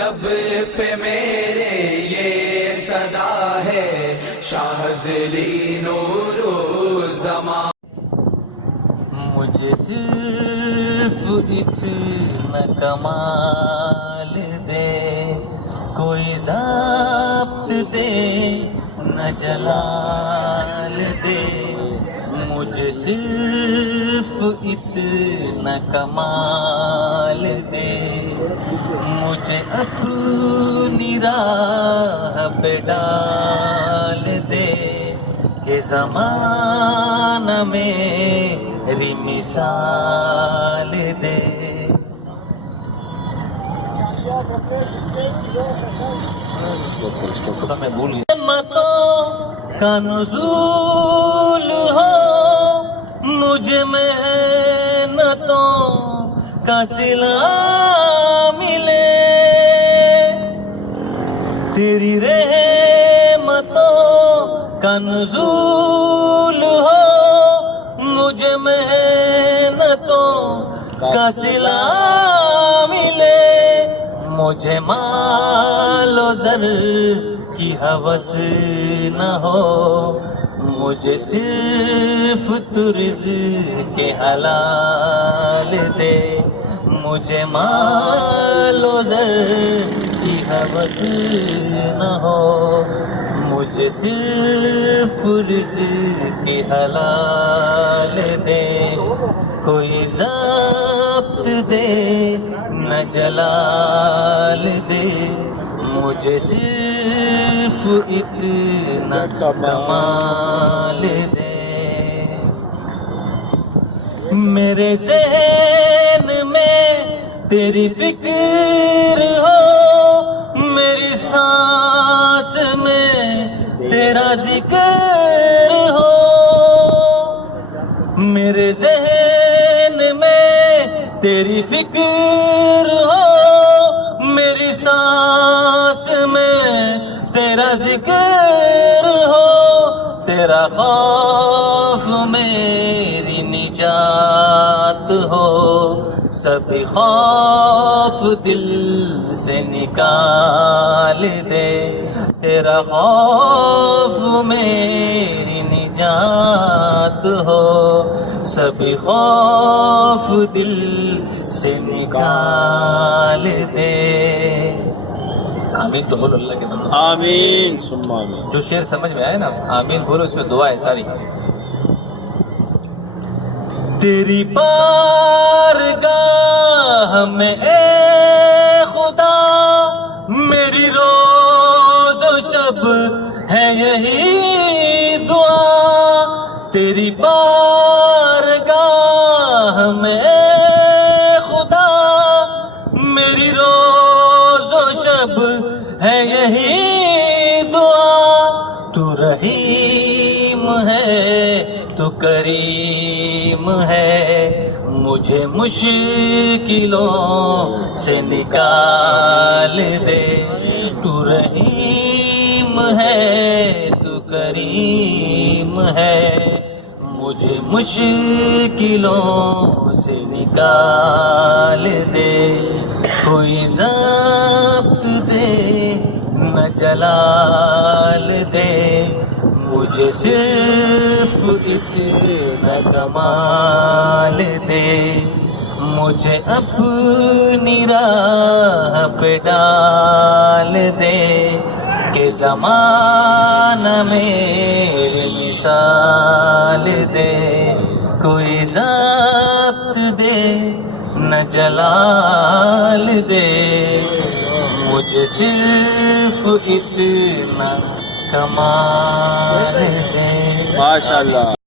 لب پہ میرے یہ صدا ہے، شاذلی نور زمان. مجھے صرف اتنا کمال دے، کوئی ضابط دے نہ جلال دے. مجھے صرف اتنا کمال دے، مجھے اپنی راہ پہ ڈال دے کہ زمانہ میری مثال دے. میں بھول گیا. نعمتوں کا نزول ہو، مجھے محنتوں کا صلہ ملے. تیری رحمتوں کا نزول ہو، مجھے محنتوں کا صلہ ملے. مجھے مال و زر کی ہوس نہ ہو، مجھے صرف تو رزق حلال دے. مجھے مال و زر کی ہوس نہ ہو، مجھے صرف رزق حلال دے. کوئی ضابط دے نہ جلال دے، مجھے صرف اتنا کمال دے. میرے ذہن میں تیری فکر ہو، میری سانس میں تیرا ذکر ہو. میرے ذہن میں تیری فکر ہو، میری سانس میں تیرا ذکر ہو. تیرا خوف میری نجات ہو، سبھی خوف دل سے نکال دے. تیرا خوف میری نجات ہو، سبھی خوف دل سے نکال دے. آمین تو بولو اللہ کے نام. آمین ثم آمین. جو شعر سمجھ میں آئے نا آمین بولو، اس میں دعا ہے ساری. تیری بارگاہ میں اے خدا میری روز و شب ہے یہی دعا. تیری بارگاہ میں اے خدا میری روز و شب ہے یہی دعا. تو رحیم ہے تو کریم ہے، مجھے مشکلوں سے نکال دے. تو رحیم ہے تو کریم ہے، مجھے مشکلوں سے نکال دے. کوئی ضابط دے نہ جلال دے، مجھے صرف اتنا کمال دے. مجھے اپنی راہ پہ ڈال دے کہ زمانہ میری مثال دے. کوئی ضابط دے نہ جلال دے، مجھے صرف اتنا کمال دے. ماشاءاللہ.